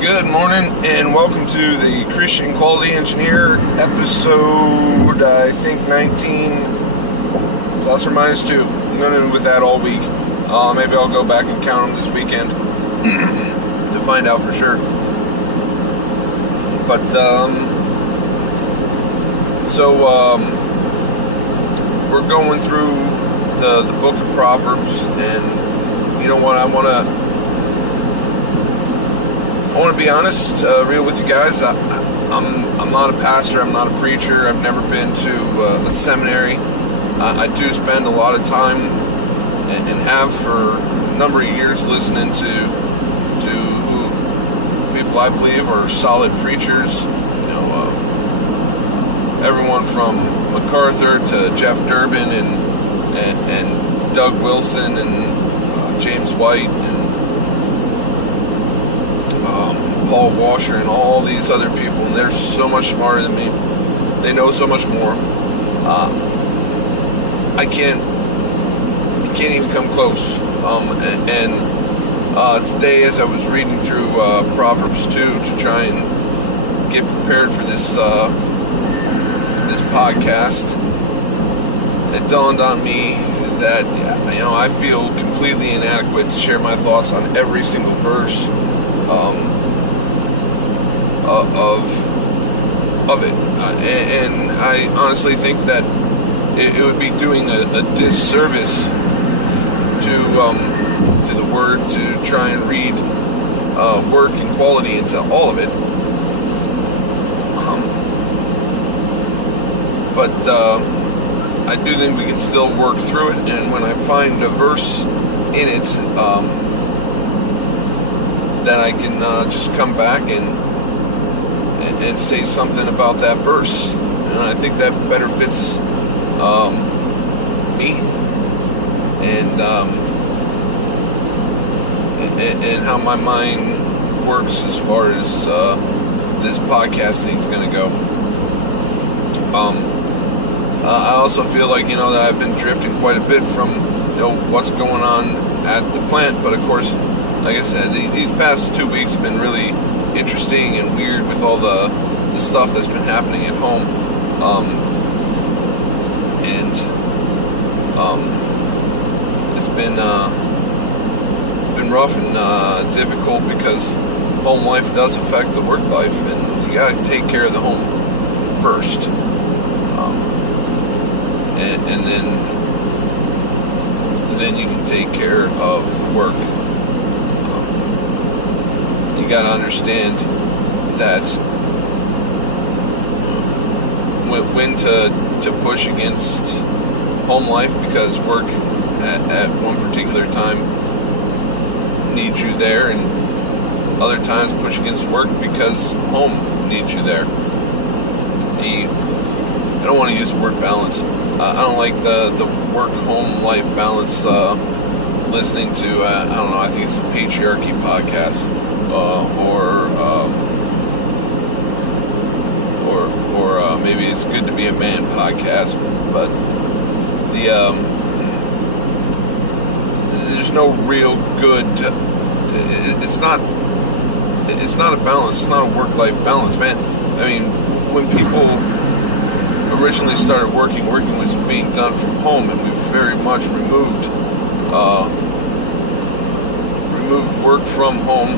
Good morning and welcome to the Christian Quality Engineer episode, I think 19 plus or minus 2. I'm going to do with that all week. Maybe I'll go back and count them this weekend to find out for sure. But, we're going through the book of Proverbs, and you know what, I want to be honest, real with you guys. I'm not a pastor. I'm not a preacher. I've never been to a seminary. I do spend a lot of time and have for a number of years listening to people I believe are solid preachers. You know, everyone from MacArthur to Jeff Durbin and Doug Wilson and James White and Paul Washer and all these other people, and they're so much smarter than me. They know so much more. I can't even come close. Today, as I was reading through Proverbs 2 to try and get prepared for this podcast, it dawned on me that I feel completely inadequate to share my thoughts on every single verse of it, and I honestly think that it would be doing a disservice to the Word to try and read work and quality into all of it. But I do think we can still work through it, and when I find a verse in it that I can just come back and say something about that verse, and I think that better fits me and how my mind works as far as this podcast thing's going to go. I also feel like that I've been drifting quite a bit from what's going on at the plant, but of course, like I said, these past 2 weeks have been really interesting and weird with all the stuff that's been happening at home. It's been rough and difficult because home life does affect the work life, and you got to take care of the home first, and then you can take care of the work. You got to understand that when to push against home life because work at one particular time needs you there, and other times push against work because home needs you there. I don't want to use the word balance. I don't like the work-home life balance. Listening to I don't know, I think it's the Patriarchy podcast, or maybe it's Good to Be a Man podcast, but there's no real good. It's not a balance. It's not a work-life balance, man. I mean, when people originally started working was being done from home, and we've very much removed work from home.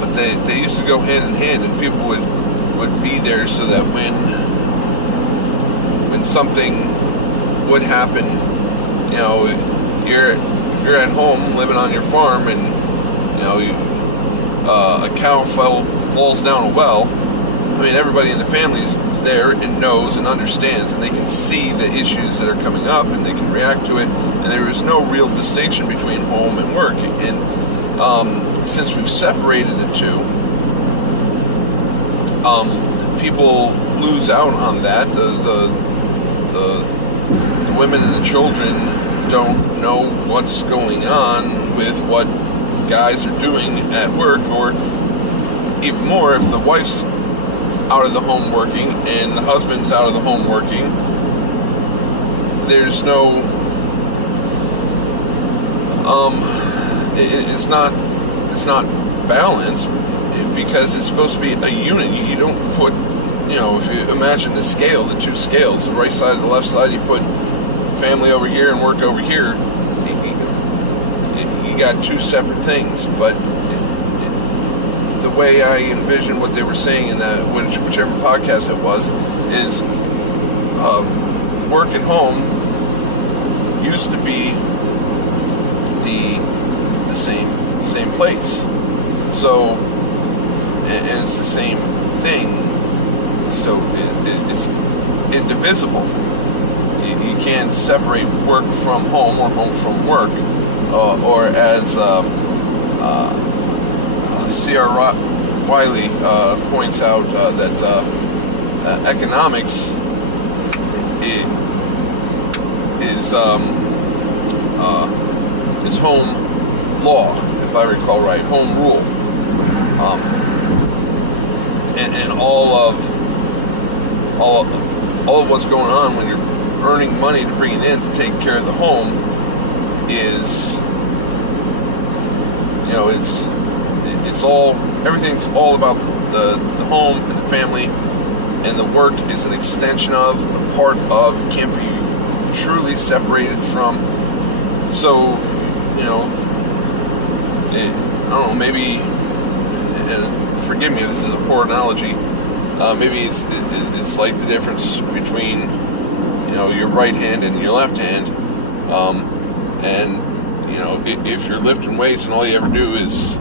But they used to go hand in hand, and people would be there so that when something would happen, you're at home living on your farm, and a cow falls down a well. I mean, everybody in the family is there and knows and understands, and they can see the issues that are coming up, and they can react to it, and there is no real distinction between home and work. And since we've separated the two, people lose out on that. The women and the children don't know what's going on with what guys are doing at work, or even more, if the wife's out of the home working and the husband's out of the home working, there's no it's not balance because it's supposed to be a unit. You don't put, if you imagine the scale, the two scales, the right side and the left side, you put family over here and work over here. You got two separate things, but the way I envision what they were saying in that, whichever podcast it was, is work at home used to be the same place. So, and it's the same thing. So it's indivisible. You can't separate work from home or home from work, or as C.R. Wiley points out that economics is home law, if I recall right, home rule, and all of what's going on when you're earning money to bring it in to take care of the home is, everything's all about the home and the family, and the work is an extension of, a part of. You can't be truly separated from. So, I don't know, maybe, and forgive me if this is a poor analogy, maybe it's like the difference between, your right hand and your left hand, and, if you're lifting weights and all you ever do is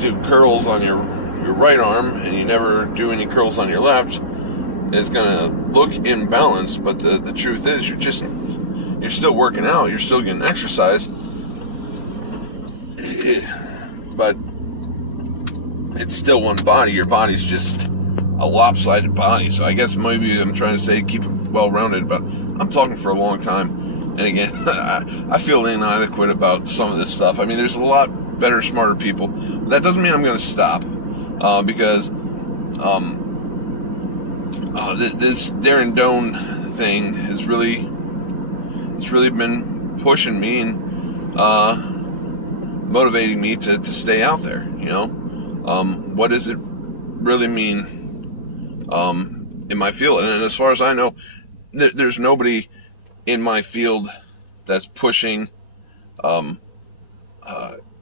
do curls on your right arm and you never do any curls on your left, it's gonna look imbalanced. But the truth is, you're still working out, you're still getting exercise, but it's still one body. Your body's just a lopsided body. So I guess maybe I'm trying to say keep it well-rounded, but I'm talking for a long time. And again, I feel inadequate about some of this stuff. I mean, there's a lot better, smarter people. That doesn't mean I'm going to stop, because this Darren Doan thing has really been pushing me and motivating me to stay out there. What does it really mean in my field? And as far as I know, there's nobody in my field that's pushing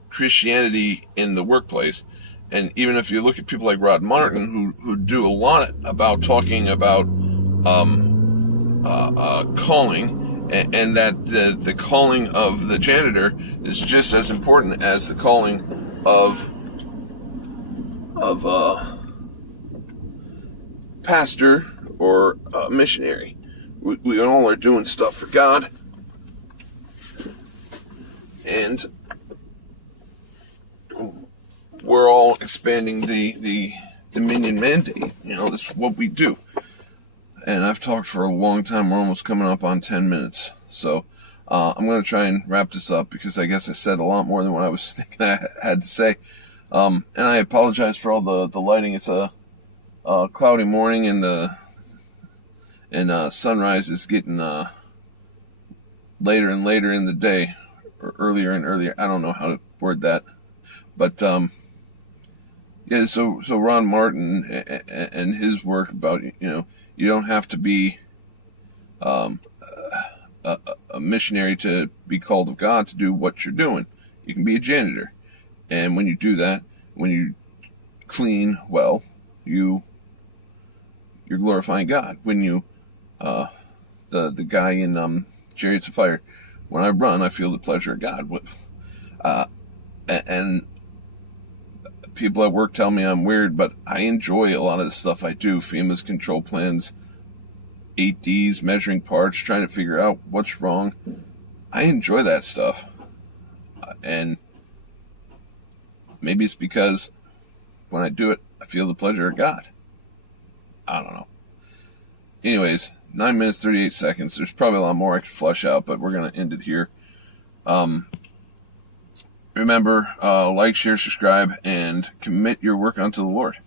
Christianity in the workplace. And even if you look at people like Rod Martin, who do a lot about talking about calling, and that the calling of the janitor is just as important as the calling of pastor or missionary. We all are doing stuff for God, and we're all expanding the Dominion mandate. That's what we do. And I've talked for a long time. We're almost coming up on 10 minutes. So I'm going to try and wrap this up, because I guess I said a lot more than what I was thinking I had to say. And I apologize for all the lighting. It's a cloudy morning, and sunrise is getting later and later in the day, or earlier and earlier. I don't know how to word that, but yeah. So Ron Martin and his work about, you don't have to be a missionary to be called of God to do what you're doing. You can be a janitor, and when you do that, when you clean well, you're glorifying God. When you the guy in Chariots of Fire, when I run, I feel the pleasure of God. And people at work tell me I'm weird, but I enjoy a lot of the stuff I do. FEMA's control plans, 8Ds, measuring parts, trying to figure out what's wrong. I enjoy that stuff. And maybe it's because when I do it, I feel the pleasure of God. I don't know. Anyways, 9 minutes, 38 seconds. There's probably a lot more I could flush out, but we're going to end it here. Remember, like, share, subscribe, and commit your work unto the Lord.